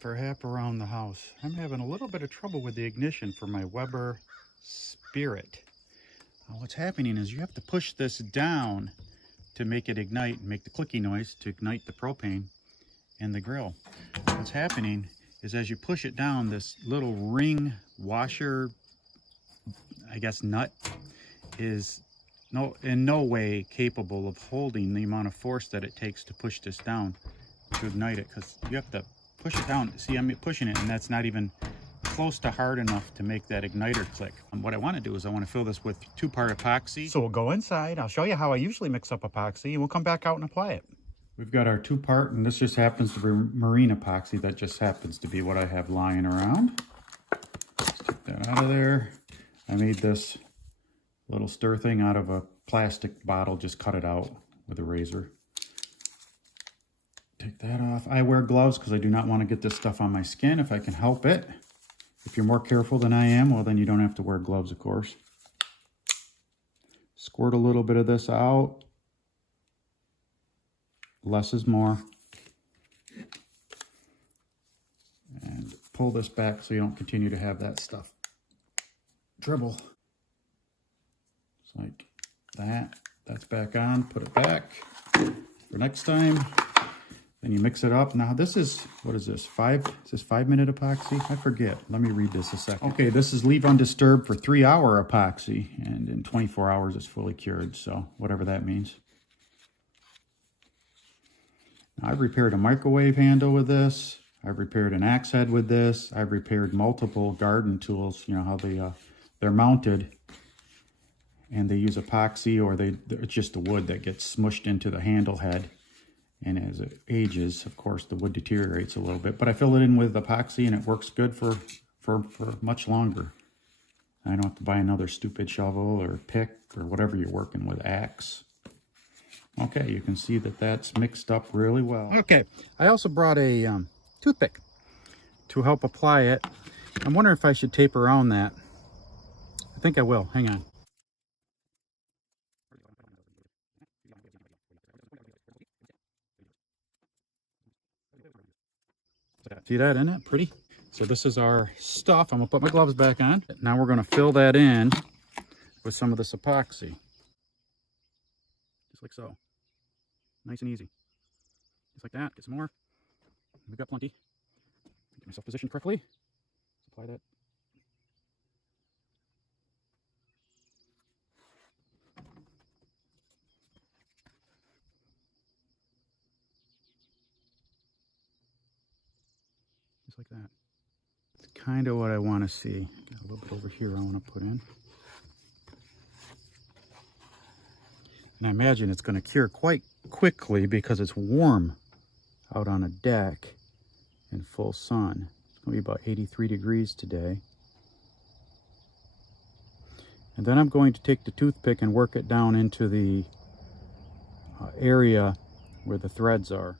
perhaps around the house. I'm having a little bit of trouble with the ignition for my Weber Spirit. What's happening is you have to push this down to make it ignite and make the clicky noise to ignite the propane in the grill. What's happening is as you push it down, this little ring washer, I guess nut, is in no way capable of holding the amount of force that it takes to push this down to ignite it, because you have to push it down. See, I'm pushing it and that's not even close to hard enough to make that igniter click. What I want to do is I want to fill this with 2-part epoxy. So we'll go inside. I'll show you how I usually mix up epoxy and we'll come back out and apply it. We've got our 2-part, and this just happens to be marine epoxy. That just happens to be what I have lying around. Let's take that out of there. I made this little stir thing out of a plastic bottle, just cut it out with a razor. Take that off. I wear gloves because I do not want to get this stuff on my skin if I can help it. If you're more careful than I am, well, then you don't have to wear gloves, of course. Squirt a little bit of this out. Less is more. And pull this back so you don't continue to have that stuff dribble. Just like that. That's back on. Put it back for next time. Then you mix it up. Now this is, what is this? Is this 5-minute epoxy? I forget. Let me read this a second. Okay, this is leave undisturbed for 3-hour epoxy, and in 24 hours it's fully cured, so whatever that means. Now, I've repaired a microwave handle with this. I've repaired an axe head with this. I've repaired multiple garden tools. You know how they're mounted and they use epoxy, or it's just the wood that gets smushed into the handle head. And as it ages, of course, the wood deteriorates a little bit. But I fill it in with epoxy and it works good for much longer. I don't have to buy another stupid shovel or pick or whatever you're working with, axe. Okay, you can see that that's mixed up really well. Okay, I also brought a toothpick to help apply it. I'm wondering if I should tape around that. I think I will. Hang on. See that, isn't it pretty? So this is our stuff. I'm gonna put my gloves back on. Now we're gonna fill that in with some of this epoxy. Just like so. Nice and easy. Just like that. Get some more. We've got plenty. Get myself positioned correctly. Apply that. Just like that. It's kind of what I want to see. Got a little bit over here I want to put in. And I imagine it's going to cure quite quickly because it's warm out on a deck in full sun. It's going to be about 83 degrees today. And then I'm going to take the toothpick and work it down into the area where the threads are.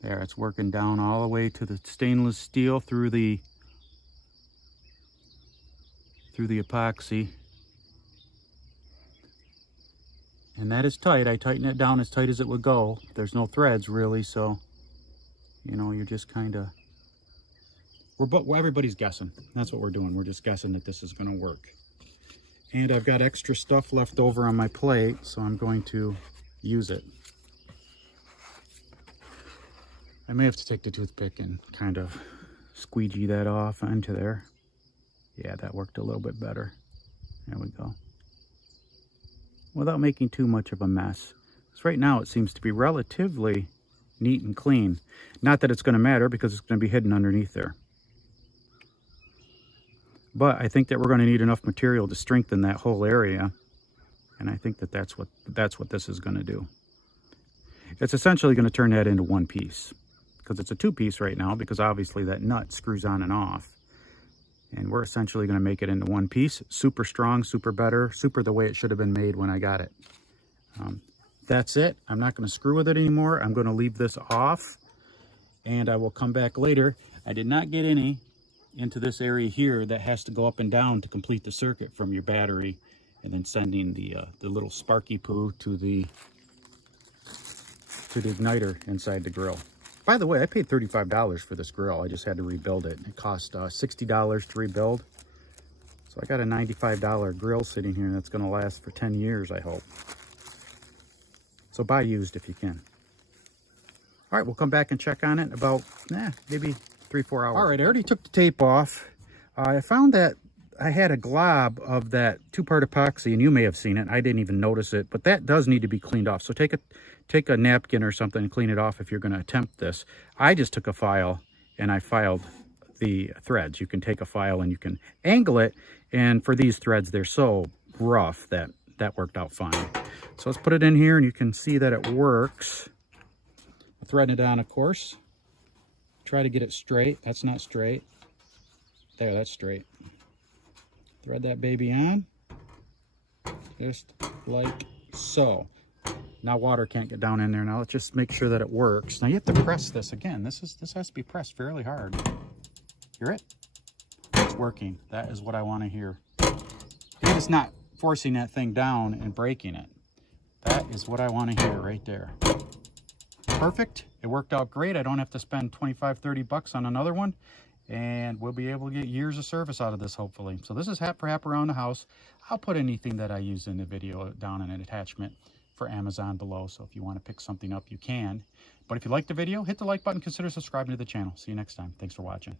There, it's working down all the way to the stainless steel through the epoxy. And that is tight. I tighten it down as tight as it would go. There's no threads really, so you know, you're just kind of, everybody's guessing. That's what we're doing. We're just guessing that this is going to work. And I've got extra stuff left over on my plate, so I'm going to use it. I may have to take the toothpick and kind of squeegee that off into there. Yeah, that worked a little bit better. There we go. Without making too much of a mess. Because right now it seems to be relatively neat and clean. Not that it's going to matter because it's going to be hidden underneath there. But I think that we're going to need enough material to strengthen that whole area. And I think that that's what this is going to do. It's essentially going to turn that into one piece. Because it's a two-piece right now, because obviously that nut screws on and off. And we're essentially going to make it into one piece. Super strong, super better, super the way it should have been made when I got it. That's it. I'm not going to screw with it anymore. I'm going to leave this off. And I will come back later. I did not get any into this area here that has to go up and down to complete the circuit from your battery. And then sending the little sparky poo to the igniter inside the grill. By the way, I paid $35 for this grill. I just had to rebuild it. It cost $60 to rebuild. So I got a $95 grill sitting here that's going to last for 10 years, I hope. So buy used if you can. All right, we'll come back and check on it in about maybe 3-4 hours. All right, I already took the tape off. I found that I had a glob of that 2-part epoxy, and you may have seen it. I didn't even notice it, but that does need to be cleaned off. So take a napkin or something and clean it off if you're going to attempt this. I just took a file and I filed the threads. You can take a file and you can angle it, and for these threads, they're so rough that worked out fine. So let's put it in here and you can see that it works. Threading it on, of course. Try to get it straight. That's not straight. There, that's straight. Thread that baby on, just like so. Now water can't get down in there. Now let's just make sure that it works. Now you have to press this again. This has to be pressed fairly hard. Hear it? It's working. That is what I want to hear. And it's not forcing that thing down and breaking it. That is what I want to hear right there. Perfect. It worked out great. I don't have to spend 25-30 bucks on another one, and we'll be able to get years of service out of this, hopefully. So this is Hap around the house. I'll put anything that I use in the video down in an attachment for Amazon below, so if you want to pick something up, you can. But if you liked the video, hit the like button, consider subscribing to the channel. See you next time. Thanks for watching.